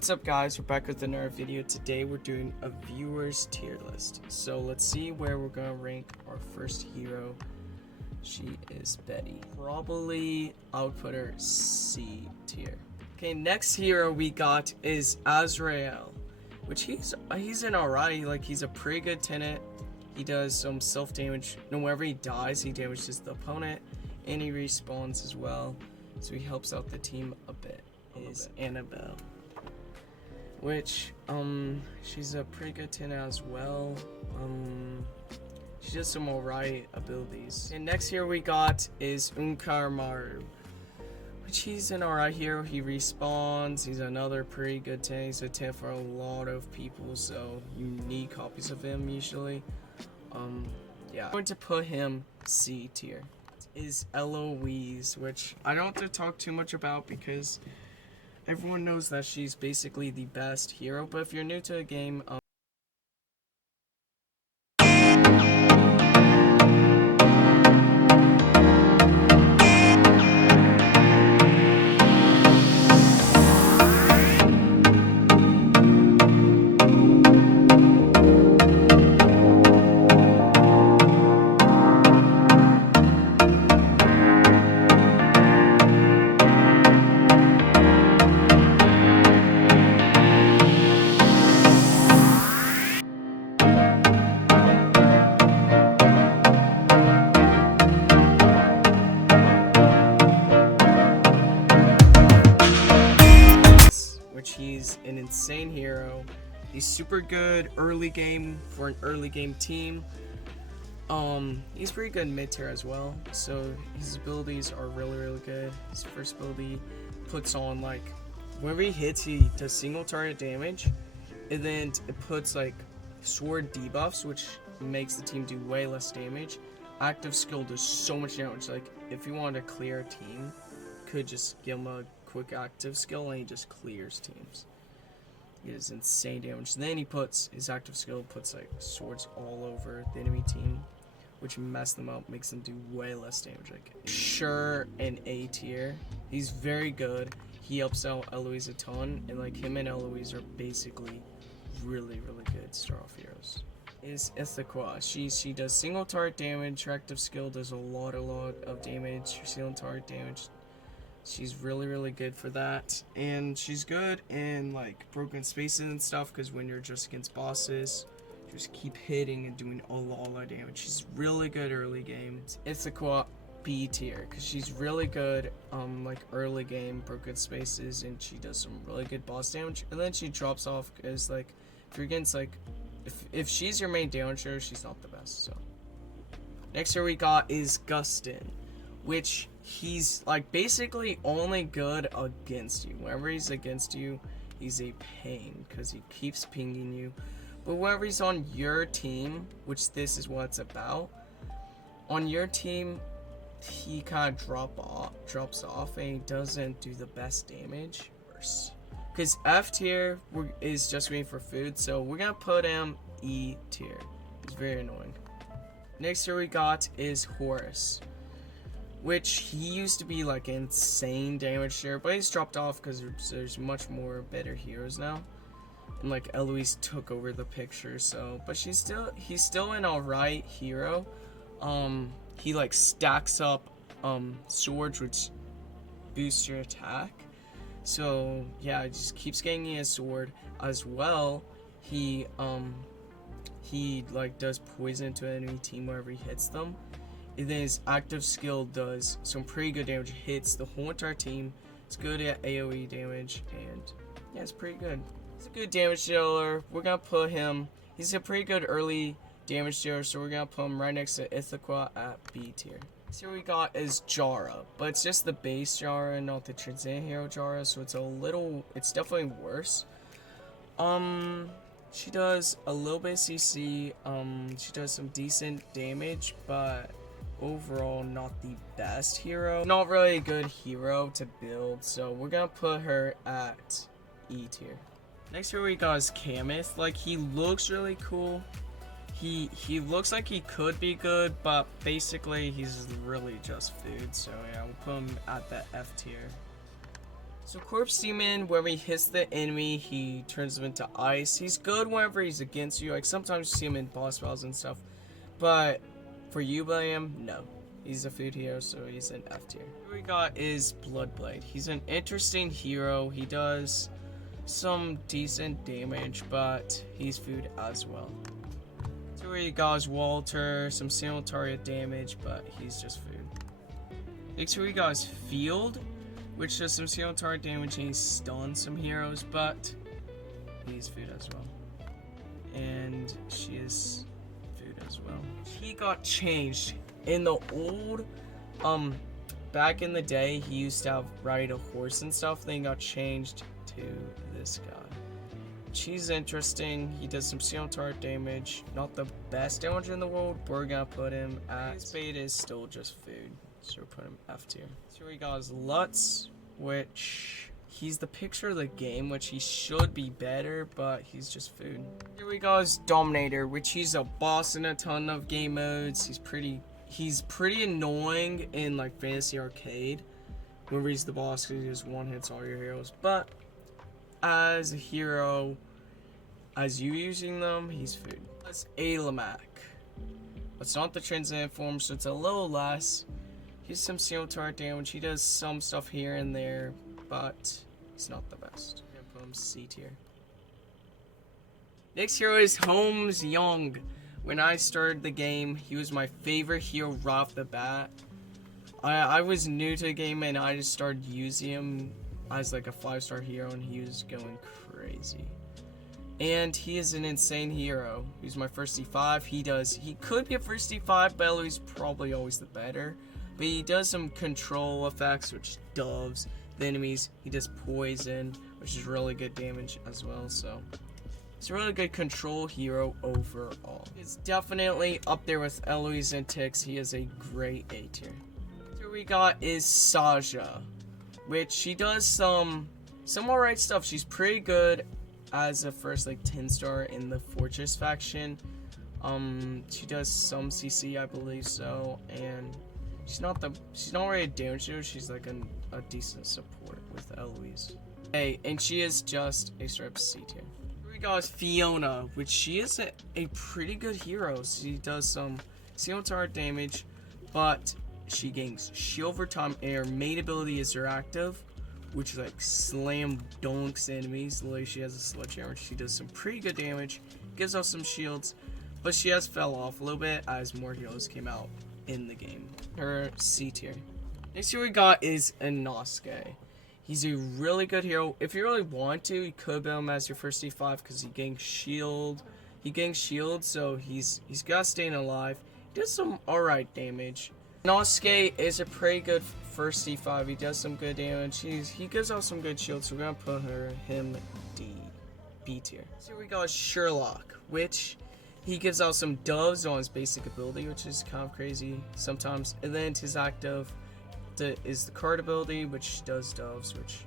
What's up guys, we're back with another video. Today we're doing a viewers tier list. So let's see where we're gonna rank our first hero. She is Betty. Probably I would put her C tier. Okay, next hero we got is Azrael, which he's an alright, like he's a pretty good tenant. He does some self damage. Whenever he dies, he damages the opponent and he respawns as well. So he helps out the team a bit. Is Annabelle, which she's a pretty good tenant as well. She does some alright abilities. And next here we got is Unkarmaru, which he's an alright hero. He respawns. He's another pretty good tenant. He's a tenant for a lot of people, so you need copies of him usually. Yeah, I'm going to put him C tier. Is Eloise, which I don't have to talk too much about because everyone knows that she's basically the best hero. But if you're new to the game, which he's an insane hero. He's super good early game for an early game team. He's pretty good mid tier as well. So his abilities are really good. His first ability puts on, like, whenever he hits, he does single target damage, and then it puts like sword debuffs, which makes the team do way less damage. Active skill does so much damage. Like if you wanted to clear a team, could just give him a quick active skill and he just clears teams. He does insane damage. Then he puts his active skill, puts like swords all over the enemy team, which mess them up, makes them do way less damage. Like sure, an A tier. He's very good. He helps out Eloise a ton, and like him and Eloise are basically really good start off heroes. Is Ithaca. She does single target damage. Her active skill does a lot of damage. Her single target damage. She's really good for that, and she's good in like broken spaces and stuff, because when you're just against bosses, just keep hitting and doing a lot of damage. She's really good early game. Ithaca B tier, because she's really good like early game broken spaces, and she does some really good boss damage, and then she drops off because like if you're against like if she's your main damager, she's not the best. So next here we got is Gustin, which he's like basically only good against you. Whenever he's against you, he's a pain because he keeps pinging you. But whenever he's on your team, which this is what it's about, on your team, he kind of drops off and he doesn't do the best damage. Worse, because F tier is just waiting for food, so we're gonna put him E tier. He's very annoying. Next here we got is Horus, which he used to be like insane damage there, but he's dropped off because there's much more better heroes now, and like Eloise took over the picture. So but he's still an alright hero. He like stacks up swords, which boosts your attack. So yeah, it just keeps getting a sword as well. He like does poison to an enemy team wherever he hits them. And then his active skill does some pretty good damage. Hits the whole entire team. It's good at AoE damage, and yeah, it's pretty good. He's a good damage dealer. We're gonna put him. He's a pretty good early damage dealer, so we're gonna put him right next to Ithaca at B tier. So here we got is Jara, but it's just the base Jara, not the Transcendent Hero Jara, so it's definitely worse. She does a little bit of CC. She does some decent damage, but overall not the best hero. Not really a good hero to build, so we're gonna put her at E tier. Next here we got is Kamith. Like, he looks really cool. He looks like he could be good, but basically he's really just food. So yeah, we'll put him at the F tier. So Corpse Demon, when he hits the enemy, he turns them into ice. He's good whenever he's against you. Like sometimes you see him in boss battles and stuff. But for you, William, no. He's a food hero, so he's an F tier. What we got is Bloodblade. He's an interesting hero. He does some decent damage, but he's food as well. So we got Walter, some single target damage, but he's just food. Next we got Field, which does some single target damage and he stuns some heroes, but he's food as well. And she is food as well. He got changed. In the old, back in the day, he used to ride a horse and stuff, then he got changed to this guy. She's interesting. He does some single target damage. Not the best damage in the world. We're gonna put him at. His bait is still just food, so we'll put him F tier. So we got his Lutz, which he's the picture of the game, which he should be better, but he's just food. Here we go his Dominator, which he's a boss in a ton of game modes. He's pretty annoying in like Fantasy Arcade. Whenever he's the boss, because he just one hits all your heroes, but as a hero, as you using them, he's food. That's Alamak. It's not the transcendent form, so it's a little less. He's some single target damage. He does some stuff here and there, but he's not the best. I'm gonna put him C tier. Next hero is Holmes Young. When I started the game, he was my favorite hero right off the bat. I was new to the game and I just started using him as like a 5-star hero, and he was going crazy. And he is an insane hero. He's my first D5. He could be a first D5, but he's probably always the better. But he does some control effects, which doves the enemies. He does poison, which is really good damage as well. So it's a really good control hero overall. It's definitely up there with Eloise and Tix. He is a great A tier. So we got is Saja, which she does some alright stuff. She's pretty good as a first like 10-star in the Fortress faction. She does some CC, I believe so, and she's not really a damage dealer. She's like a decent support with Eloise. Hey, and she is just a straight up C tier. Here we go is Fiona, which she is a pretty good hero. She does some single target damage, but she gains shield over time, and her main ability is her active, which like slam dunks enemies. Literally, she has a sledgehammer. She does some pretty good damage, gives off some shields, but she has fell off a little bit as more heroes came out in the game. Her C tier. Next hero we got is Inosuke. He's a really good hero. If you really want to, you could build him as your first D5 because he gains shield. So he's got staying alive. He does some alright damage. Inosuke is a pretty good first D5. He does some good damage. He gives out some good shields, so we're gonna put him B tier. So we got Sherlock, which he gives out some doves on his basic ability, which is kind of crazy sometimes. And then his active is the card ability, which does doves, which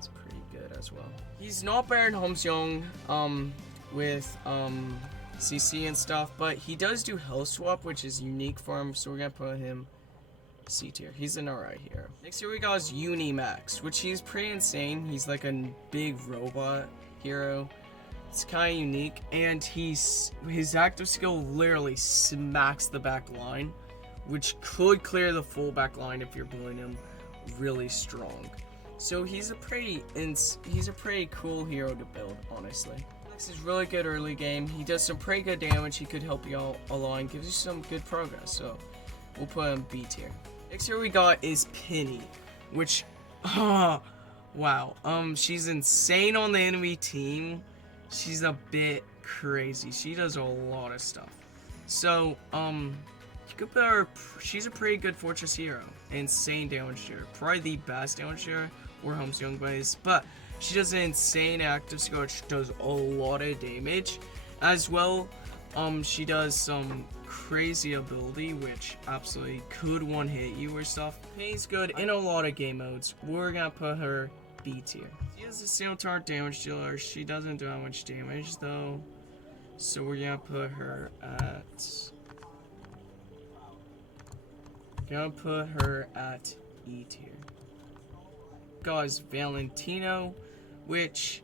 is pretty good as well. He's not better than Holmes Young with CC and stuff, but he does do health swap, which is unique for him, so we're gonna put him C tier. He's an alright hero. Next here we got is Unimax, which he's pretty insane. He's like a big robot hero. It's kind of unique, and his active skill literally smacks the back line, which could clear the full back line if you're building him really strong. So he's a pretty cool hero to build, honestly. This is really good early game. He does some pretty good damage. He could help you out a lot and gives you some good progress. So we'll put him B tier. Next here we got is Penny, which, wow. She's insane on the enemy team. She's a bit crazy. She does a lot of stuff. So, you could put her, she's a pretty good Fortress hero. Insane damage dealer. Probably the best damage dealer or Holmes Young plays, but she does an insane active skill, which does a lot of damage. As well, she does some crazy ability, which absolutely could one-hit you or stuff. Penny's good in a lot of game modes. We're gonna put her B tier. She is a single target damage dealer. She doesn't do that much damage, though. So we're gonna put her at... E tier. got is Valentino, which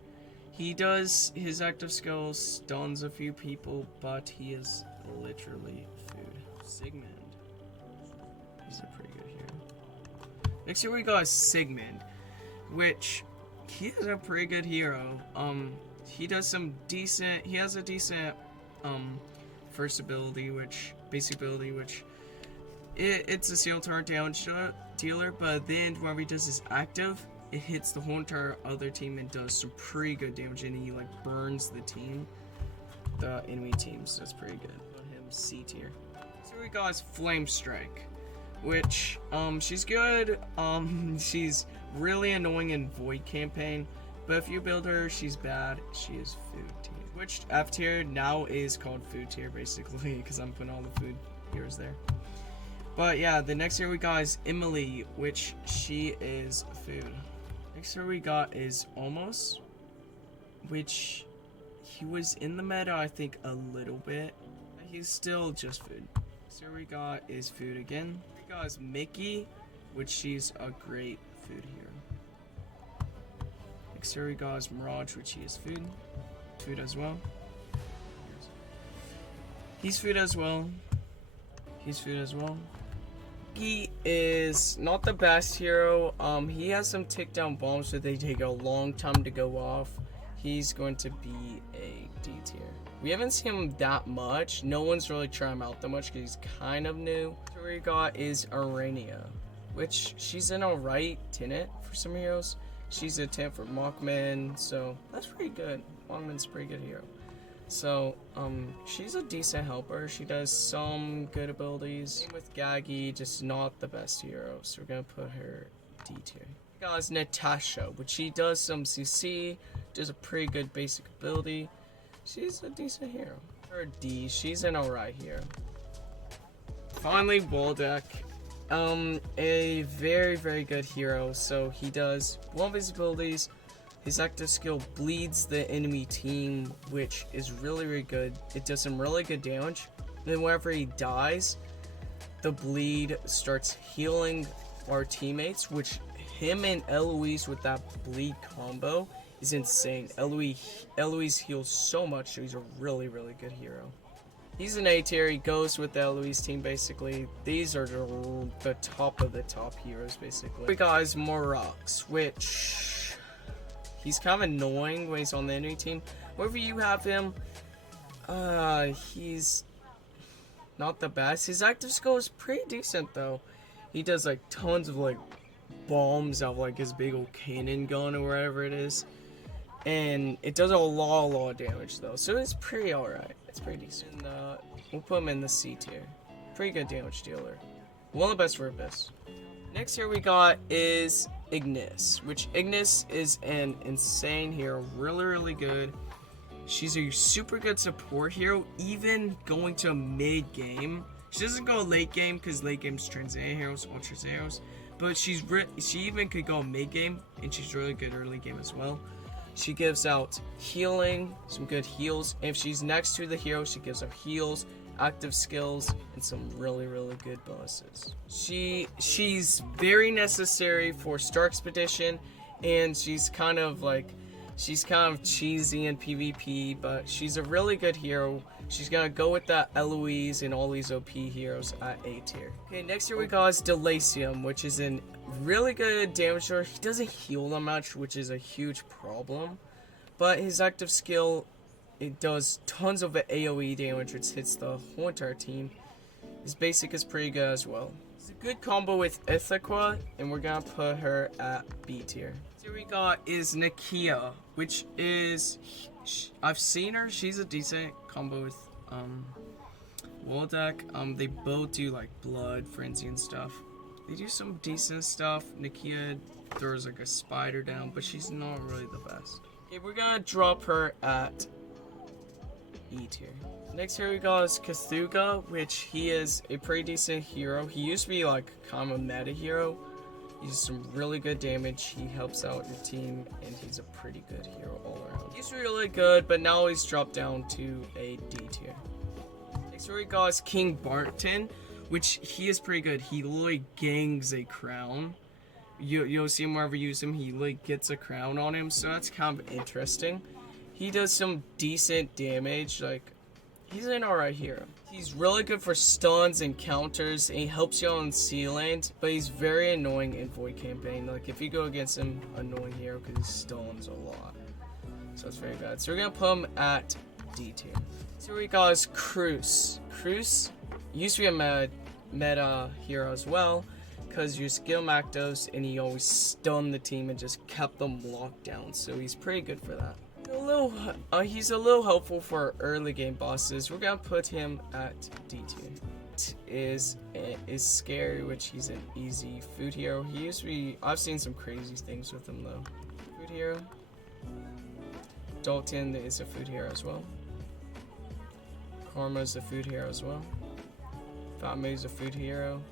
he does his active skills, stuns a few people, but he is literally food. Sigmund. He's a pretty good hero. Next here we got Sigmund, which he is a pretty good hero. He does some decent. He has a decent first ability, basic ability, which it's a single turn damage dealer. But then whenever he does his active, it hits the whole entire other team and does some pretty good damage, and he like burns the enemy team. So it's pretty good. Put him C tier. So we got his Flame Strike, which she's good. She's really annoying in Void campaign, but if you build her, she's bad. She is food tier. Which F tier now is called food tier basically, because I'm putting all the food heroes there. But yeah, the next hero we got is Emily, which she is food. Next hero we got is Almost, which he was in the meta I think a little bit. He's still just food. Next hero we got is food again. We got is Mickey, which she's a great food hero. Next hero we got is Mirage, which he is food. Food as well. He's food as well. He's food as well. He is not the best hero. He has some tick down bombs, so they take a long time to go off. He's going to be a D tier. We haven't seen him that much. No one's really trying him out that much because he's kind of new. So what we got is Arania, which she's an alright tenant for some heroes. She's a tenant for Mockman, so that's pretty good. Mockman's a pretty good hero. So, she's a decent helper. She does some good abilities. Same with Gaggy, just not the best hero. So we're gonna put her D tier. Guys, Natasha, which she does some CC, does a pretty good basic ability. She's a decent hero. Her D, she's an alright hero. Finally, Waldeck. A very, very good hero. So he does one of his abilities. His active skill bleeds the enemy team, which is really, really good. It does some really good damage. Then whenever he dies, the bleed starts healing our teammates, which him and Eloise with that bleed combo is insane. Eloise heals so much, so he's a really, really good hero. He's an A tier. He goes with the Eloise team, basically. These are the top of the top heroes, basically. We got is Morox, which... he's kind of annoying when he's on the enemy team. Wherever you have him, he's not the best. His active skill is pretty decent though. He does like tons of like bombs out of like his big old cannon gun or whatever it is. And it does a lot of damage though. So it's pretty alright. It's pretty decent. And, we'll put him in the C tier. Pretty good damage dealer. One of the best for Abyss. Next here we got is Ignis, which Ignis is an insane hero, really, really good. She's a super good support hero, even going to mid game. She doesn't go late game because late game's transient heroes, ultra heroes, but she even could go mid game, and she's really good early game as well. She gives out healing, some good heals. And if she's next to the hero, she gives out heals, active skills, and some really, really good bonuses. She's very necessary for Star Expedition, and she's kind of cheesy in PvP, but she's a really good hero. She's gonna go with that Eloise and all these OP heroes at A tier. Okay, next here we got is Delacium, which is a really good damage dealer. He doesn't heal that much, which is a huge problem, but his active skill, it does tons of AoE damage, which hits the whole entire team. His basic is pretty good as well. It's a good combo with Ithaca, and we're gonna put her at B tier. Here we got is Nakia, which is, I've seen her, she's a decent combo with Waldeck. They both do like blood, frenzy and stuff. They do some decent stuff. Nakia throws like a spider down, but she's not really the best. Okay, we're gonna drop her at E tier. Next here we got is Cthulhu, which he is a pretty decent hero. He used to be like kind of a meta hero. He does some really good damage. He helps out your team, and he's a pretty good hero all around. He's really good, but now he's dropped down to a D tier. Next here we got is King Barton, which he is pretty good. He literally gangs a crown, you'll see him wherever you use him. He like gets a crown on him, so that's kind of interesting. He does some decent damage. Like, he's an alright hero. He's really good for stuns and counters, and he helps you on C-Land, but he's very annoying in Void Campaign. Like, if you go against him, annoying hero because he stuns a lot. So it's very bad. So we're gonna put him at D tier. So we got is Cruz. Cruz used to be a meta hero as well, because you skill Mactos and he always stunned the team and just kept them locked down. So he's pretty good for that. He's a little helpful for early game bosses. We're gonna put him at D tier. Is scary, which he's an easy food hero. He used to be. I've seen some crazy things with him though. Food hero. Dalton is a food hero as well. Karma's a food hero as well. Fatmu's a food hero.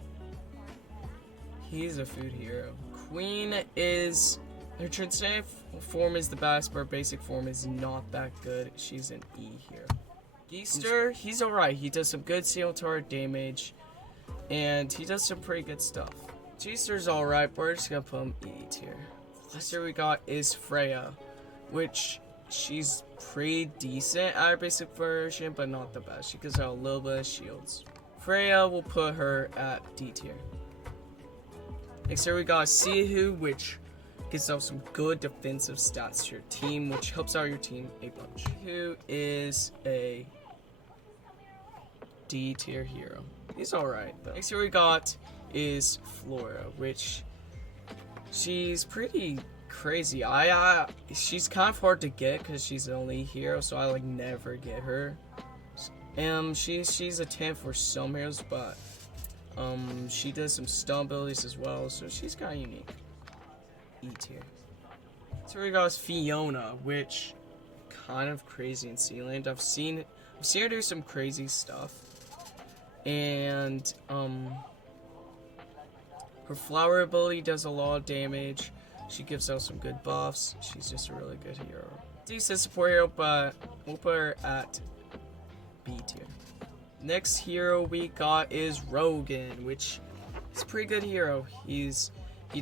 He's a food hero. Queen is. Her transcendent form is the best, but her basic form is not that good. She's an E hero. Geester, he's alright. He does some good seal turret damage, and he does some pretty good stuff. Geester's alright, but we're just gonna put him E tier. Last year we got is Freya, which she's pretty decent at her basic version, but not the best. She gives out a little bit of shields. Freya will put her at D tier. Next year we got Sihu, which gives out some good defensive stats to your team, which helps out your team a bunch. Who is a D tier hero. He's alright though. Next hero we got is Flora, which she's pretty crazy. She's kind of hard to get because she's the only hero, so I like never get her. She's a 10 for some heroes, but she does some stun abilities as well, so she's kind of unique. E tier. So we got Fiona, which kind of crazy in C-Land. I've seen her do some crazy stuff, and her flower ability does a lot of damage. She gives out some good buffs. She's just a really good hero. Decent support hero, but we'll put her at B tier. Next hero we got is Rogan, which is a pretty good hero. He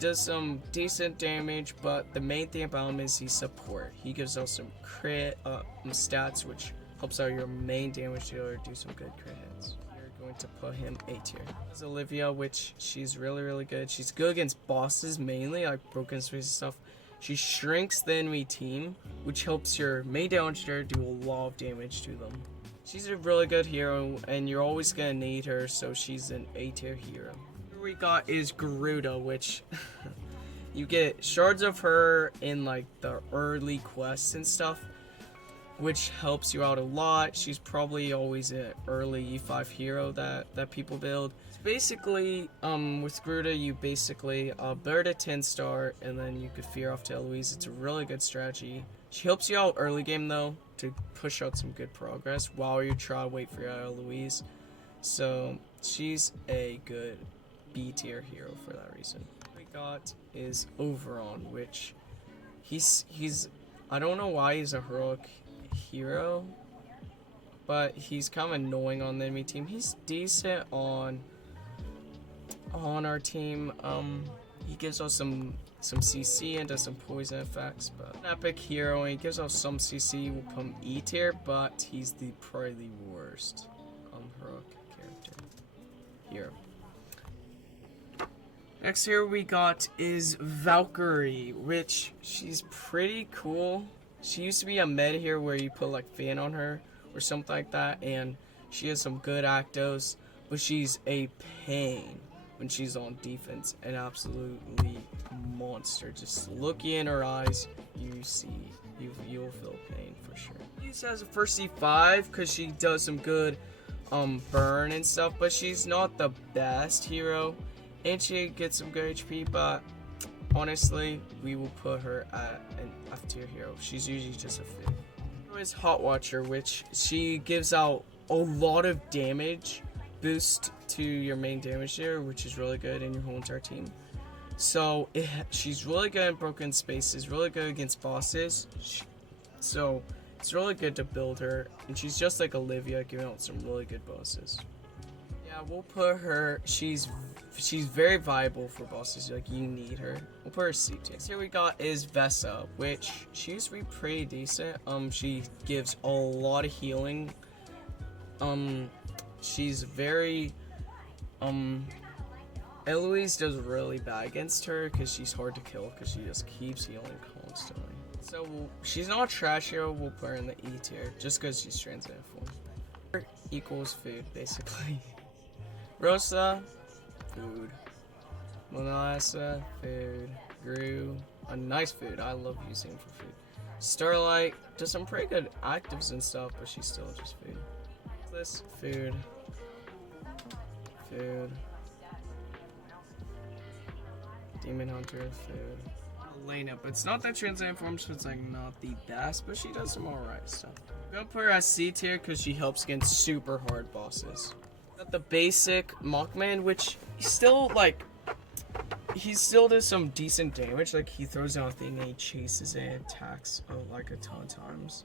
does some decent damage, but the main thing about him is he's support. He gives out some crit stats, which helps out your main damage dealer do some good crit hits. You're going to put him A tier. There's Olivia, which she's really good. She's good against bosses mainly, like broken space and stuff. She shrinks the enemy team, which helps your main damage dealer do a lot of damage to them. She's a really good hero, and you're always gonna need her, so she's an A tier hero. We got is Garuda, which you get shards of her in like the early quests and stuff, which helps you out a lot. She's probably always an early E5 hero that people build. So basically, with Garuda, you basically build a 10-star and then you could fear off to Eloise. It's a really good strategy. She helps you out early game though to push out some good progress while you try to wait for your Eloise. So she's a good B tier hero for that reason. What we got is Overon, which he's I don't know why he's a heroic hero, but he's kind of annoying on the enemy team. He's decent on our team. He gives us some CC and does some poison effects, but an epic hero, and he gives us some CC. We'll put him E tier, but he's probably the worst heroic hero. Next hero we got is Valkyrie, which she's pretty cool. She used to be a meta hero where you put like fan on her or something like that, and she has some good actos, but she's a pain when she's on defense. An absolutely monster. Just looking in her eyes, you'll feel pain for sure. She has a first C5 because she does some good burn and stuff, but she's not the best hero. And she gets some good HP, but honestly, we will put her at an F tier hero. She's usually just a fit. Is Hot Watcher, which she gives out a lot of damage boost to your main damage dealer, which is really good in your whole entire team. So she's really good in broken spaces, really good against bosses. So it's really good to build her, and she's just like Olivia, giving out some really good bonuses. Yeah, we'll put her. She's very viable for bosses. Like, you need her. We'll put her C tier. Next here we got is Vesa, which she used to be pretty decent. She gives a lot of healing. She's very Eloise does really bad against her because she's hard to kill because she just keeps healing constantly. So she's not trash hero. We'll put her in the E tier just because she's transcendent form. Equals food basically. Rosa, food. Monasa, food. Gru, a nice food. I love using for food. Starlight does some pretty good actives and stuff, but she's still just food. This food. Food. Demon Hunter, food. Elena, but it's not that transcendent form, so it's like not the best, but she does some alright stuff. I'm gonna put her as C tier because she helps against super hard bosses. Got the basic Mockman, which still like he still does some decent damage. Like he throws down a thing and he chases it and attacks like a ton of times,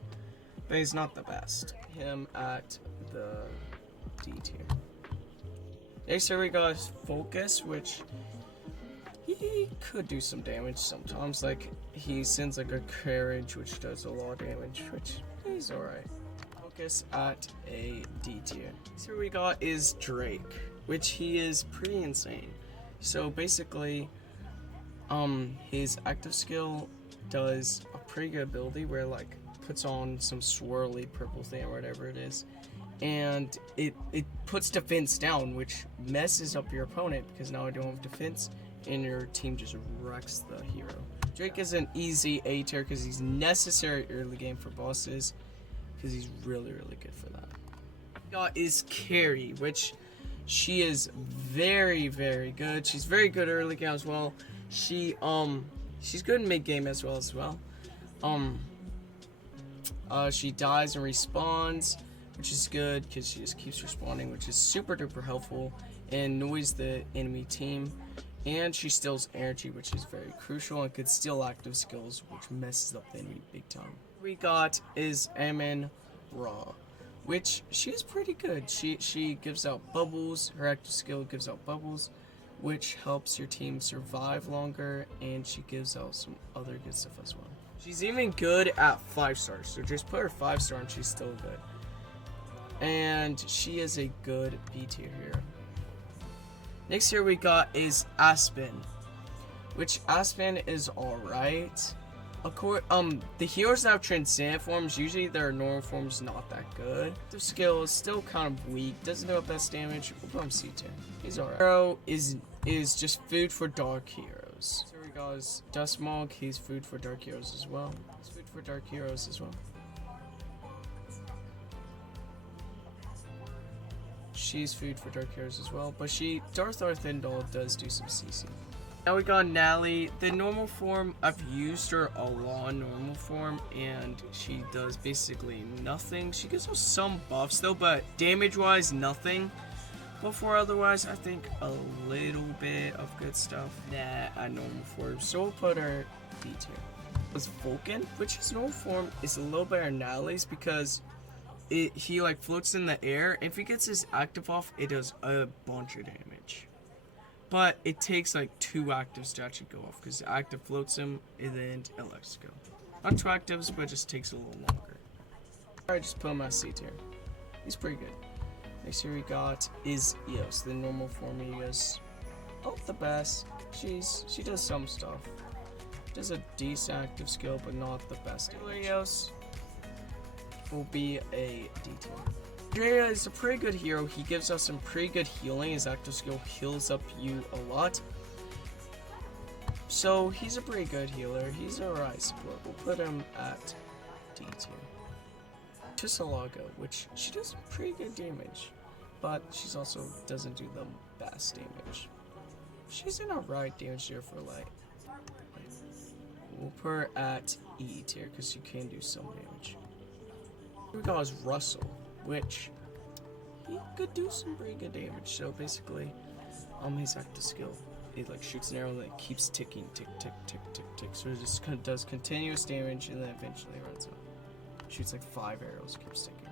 but he's not the best. Him at the D tier. Next here we got Focus, which he could do some damage sometimes. Like he sends like a carriage which does a lot of damage, which is alright. Focus at a D tier. Next here we got is Drake, which he is pretty insane. So basically, his active skill does a pretty good ability where like puts on some swirly purple thing or whatever it is, and it puts defense down, which messes up your opponent because now I don't have defense and your team just wrecks the hero. Drake is an easy A tier because he's necessary early game for bosses because he's really good for that. Got is Carrie, which she is very good. She's very good early game as well. She's good in mid game as well. She dies and respawns, which is good because she just keeps respawning, which is super duper helpful and annoys the enemy team. And she steals energy, which is very crucial, and could steal active skills, which messes up the enemy big time. We got is Amin Ra, which she's pretty good. She gives out bubbles. Her active skill gives out bubbles, which helps your team survive longer, and she gives out some other good stuff as well. She's even good at 5 stars, so just put her 5 star and she's still good. And she is a good B tier hero. Next here we got is Aspen, which Aspen is alright. The heroes that have transcendent forms, usually their normal forms not that good. The skill is still kind of weak, doesn't do best damage. We'll put him C tier. He's alright. Hero is just food for dark heroes. So we got is Dustmog, he's food for dark heroes as well. He's food for dark heroes as well. She's food for dark heroes as well, but Darth Arthindal does do some CC. Now we got Nally. The normal form, I've used her a lot in normal form, and she does basically nothing. She gives us some buffs though, but damage-wise, nothing. Before otherwise, I think a little bit of good stuff at normal form. So we'll put her B tier. Was Vulcan, which his normal form is a little better than Nally's because he like floats in the air. If he gets his active off, it does a bunch of damage. But it takes like 2 actives to actually go off because the active floats him and then it lets go. Not 2 actives, but it just takes a little longer. Alright, just put him as C tier. He's pretty good. Next here we got is Eos, the normal form Eos. Not the best. She does some stuff. Does a decent active skill, but not the best. Eos will be a D tier. Andrea is a pretty good hero. He gives us some pretty good healing. His active skill heals up you a lot. So he's a pretty good healer. He's alright support. We'll put him at D tier. Chisalago, which she does pretty good damage, but she's also doesn't do the best damage. She's an alright damage dealer for light. We'll put her at E tier because she can do some damage. We got is Russell, which he could do some pretty good damage. So basically, his active skill, it like shoots an arrow that keeps ticking, tick, tick, tick, tick, tick. So it just does continuous damage and then eventually runs out. Shoots like 5 arrows, keeps ticking.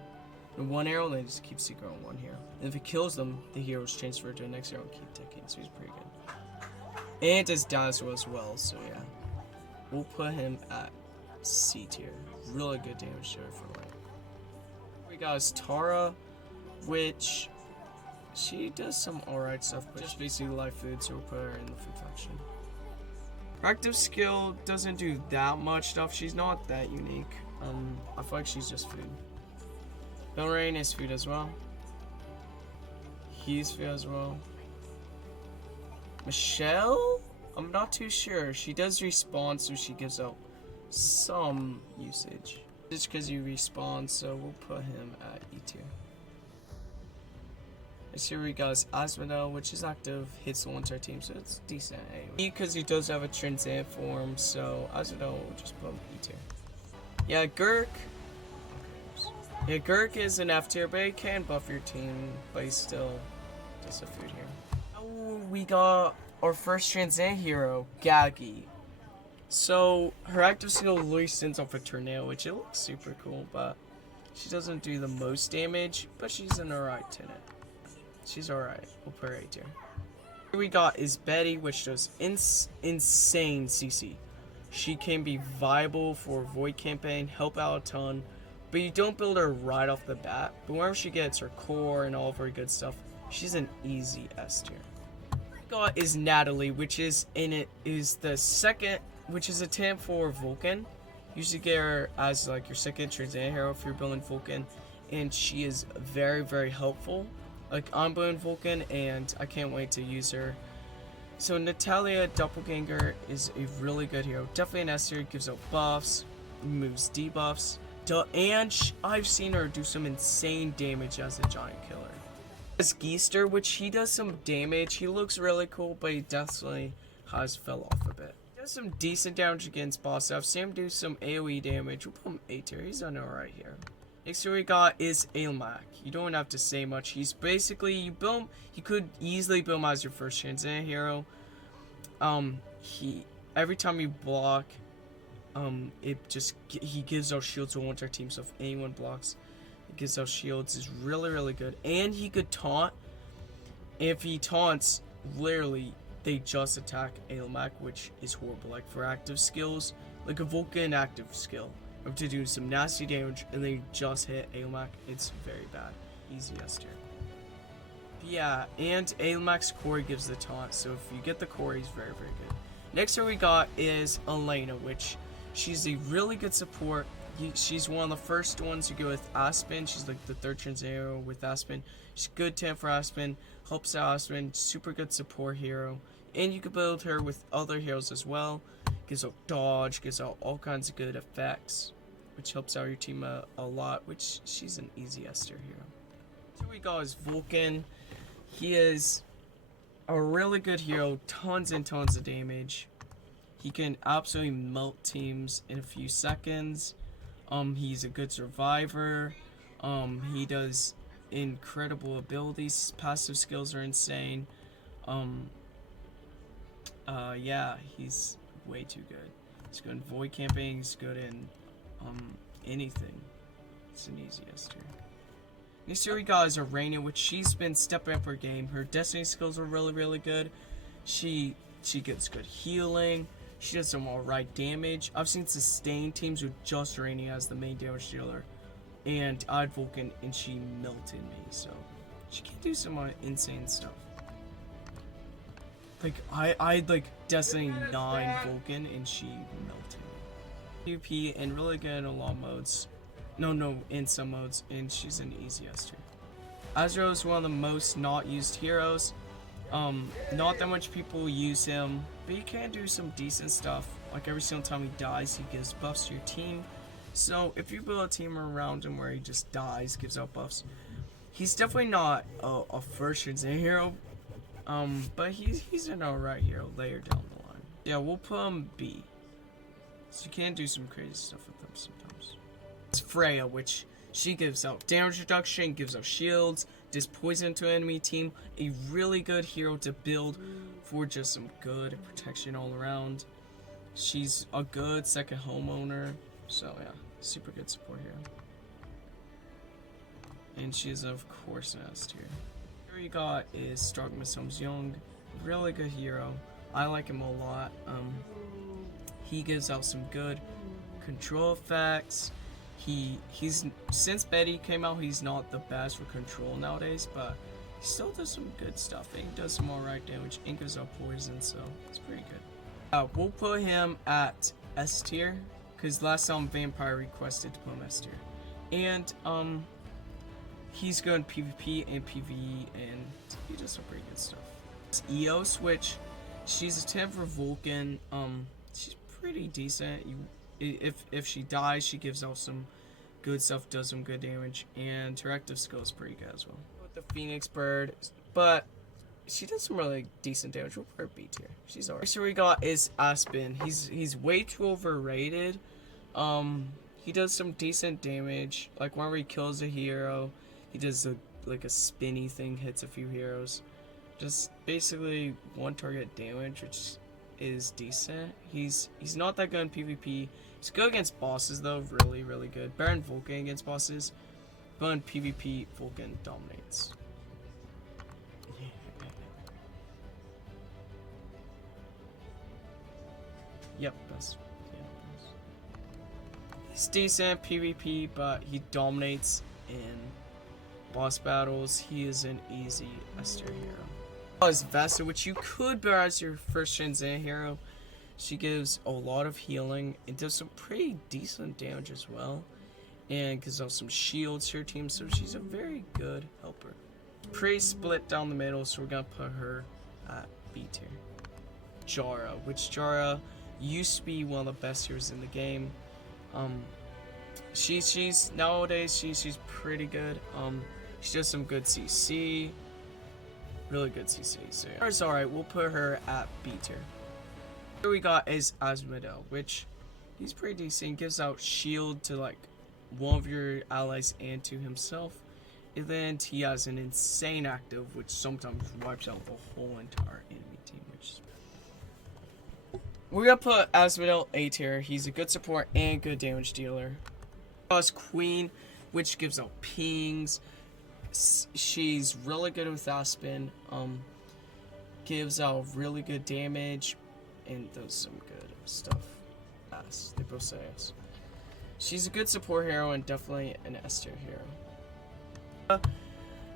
And one arrow, then it just keeps it going one hero. And if it kills them, the heroes transfer to the next arrow and keep ticking, so he's pretty good. And it does dazzle as well, so yeah. We'll put him at C tier. Really good damage there for light. We got is Tara, which she does some alright stuff, but just basically life food, so we'll put her in the food faction. Her active skill doesn't do that much stuff. She's not that unique. I feel like she's just food. Belrain is food as well. He's food as well. Michelle? I'm not too sure. She does respawn, so she gives out some usage. Just because you respawn, so we'll put him at E tier. Next here we got Asmodel, which is active, hits the one-star team, so it's decent anyway. Because he does have a transient form, so Asmodel will just put him E tier. Yeah, Gurk. Yeah, Gurk is an F tier, but he can buff your team, but he's still just a food hero. Oh, we got our first transient hero, Gaggy. So her active skill literally sends off a tornado, which it looks super cool, but she doesn't do the most damage, but she's an alright tenant. She's alright. We'll put her A tier. Here we got is Betty, which does insane CC. She can be viable for Void Campaign, help out a ton, but you don't build her right off the bat. But whenever she gets her core and all of her good stuff, she's an easy S tier. Got is Natalie, which is the second, which is a temp for Vulcan. You should get her as like your second transient hero if you're building Vulcan, and she is very, very helpful. Like I'm building Vulcan, and I can't wait to use her. So Natalia Doppelganger is a really good hero. Definitely an S tier. Gives out buffs, removes debuffs, and I've seen her do some insane damage as a giant killer. As Geister, which he does some damage. He looks really cool, but he definitely has fell off a bit. He does some decent damage against boss. I've seen him do some AoE damage. We'll put him A tier. He's done alright here. Next we got is Ailmac. You don't have to say much. He's basically, you could easily build him as your first transient hero. Every time you block, he gives out shields to one-star team, so if anyone blocks, it gives out shields. Is really, really good. And he could taunt. If he taunts, literally, they just attack Ailmac, which is horrible. Like for active skills, like a Vulcan active skill, have to do some nasty damage, and they just hit Ailmac. It's very bad. Easy S tier. Yeah, and Ailmac's core gives the taunt, so if you get the core, he's very, very good. Next one we got is Elena, which she's a really good support. She's one of the first ones you go with Aspen. She's like the third transient hero with Aspen. She's good temp for Aspen, helps out Aspen, super good support hero. And you can build her with other heroes as well. Gives out dodge, gives out all kinds of good effects, which helps out your team a lot, which she's an easy S tier hero. So we got is Vulcan. He is a really good hero, tons and tons of damage. He can absolutely melt teams in a few seconds. He's a good survivor. He does incredible abilities. His passive skills are insane. Yeah, he's way too good. He's good in Void Camping. He's good in anything. It's an easy S tier. Next here we got is Arena, which she's been stepping up her game. Her Destiny skills are really, really good. She gets good healing. She does some alright damage. I've seen sustain teams with just Arena as the main damage dealer. And I had Vulcan, and she melted me. So she can do some insane stuff. Like I had like Destiny 9 Vulcan, and she melted me. PvP and really good in a lot of modes. No, in some modes, and she's an easy S tier. Azrael is one of the most not used heroes. Not that much people use him, but he can do some decent stuff. Like every single time he dies, he gives buffs to your team. So if you build a team around him where he just dies, gives out buffs, he's definitely not a first transient hero. But he's an alright hero later down the line. Yeah, we'll put him B. So you can do some crazy stuff with them sometimes. It's Freya, which she gives out damage reduction, gives out shields, does poison to an enemy team. A really good hero to build for just some good protection all around. She's a good second homeowner. So yeah, super good support hero. and she's of course an S tier. Here we got is Strong Miss Young, really good hero. I like him a lot. He gives out some good control effects. He's since Betty came out, he's not the best for control nowadays, but he still does some good stuff. And he does some alright damage and gives out poison, so it's pretty good. We'll put him at S tier because last time Vampire requested to put him S tier, and he's good in PvP and PvE, and he does some pretty good stuff. It's Eos, which she's a 10 for Vulcan. She's pretty decent. If she dies, she gives out some good stuff, does some good damage, and her active skill is pretty good as well. With the Phoenix Bird, but she does some really decent damage. We'll put her B tier. She's alright. Next we got is Aspen. He's way too overrated. He does some decent damage. Like whenever he kills a hero, he does like a spinny thing, hits a few heroes. Just basically one target damage, which is decent. He's not that good in PvP. He's good against bosses though, really good. Better than Vulcan against bosses, but in PvP, Vulcan dominates. Yep, best. Yeah, best. He's decent PvP, but he dominates in boss battles. He is an easy S tier hero. Is Vesta, which you could bear as your first Shenzhen hero. She gives a lot of healing and does some pretty decent damage as well, and gives out some shields to her team, so she's a very good helper. Pretty split down the middle, so we're gonna put her at B tier. Jara, which Jara used to be one of the best heroes in the game. She's nowadays she's pretty good. She does some good CC. Really good CC, so yeah. It's alright, we'll put her at B tier. Here we got is Asmodel, which he's pretty decent. Gives out shield to like one of your allies and to himself. And then he has an insane active, which sometimes wipes out the whole entire enemy team. Which we're gonna put Asmodel A tier. He's a good support and good damage dealer. Plus Queen, which gives out pings. She's really good with Aspen. Gives out really good damage and does some good stuff. S. They both say S. She's a good support hero and definitely an S tier hero.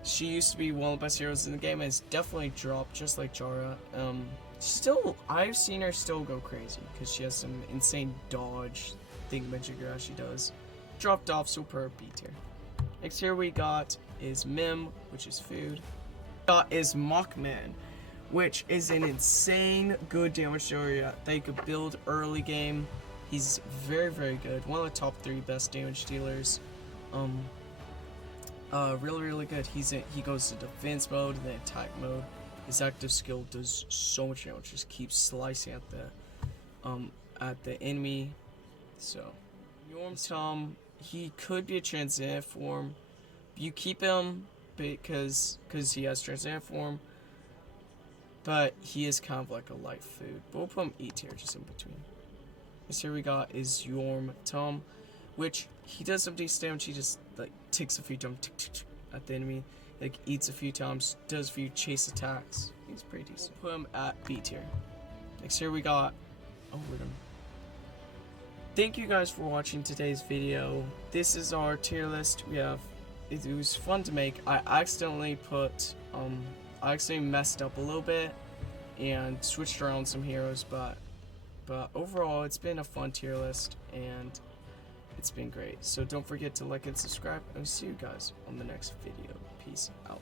She used to be one of the best heroes in the game and has definitely dropped just like Jara. Still, I've seen her still go crazy because she has some insane dodge thingamajigger she does. Dropped off, so per B tier. Next here we got is Mim, which is food. Got is Mockman, which is an insane good damage dealer that you could build early game. He's very good. One of the top 3 best damage dealers. Really good. He goes to defense mode and then attack mode. His active skill does so much damage. Just keeps slicing at the enemy. So Tom, he could be a transitive form. You keep him because he has transitive form, but he is kind of like a light food. But we'll put him E tier, just in between. This here we got is Yorm Tom, which he does some decent damage. He just like ticks a few times at the enemy, like eats a few times, does a few chase attacks. He's pretty decent. Put him at B tier. Next here we got Thank you guys for watching today's video. This is our tier list. It was fun to make. I accidentally messed up a little bit and switched around some heroes, but overall it's been a fun tier list and it's been great. So don't forget to like and subscribe, and see you guys on the next video. Peace out.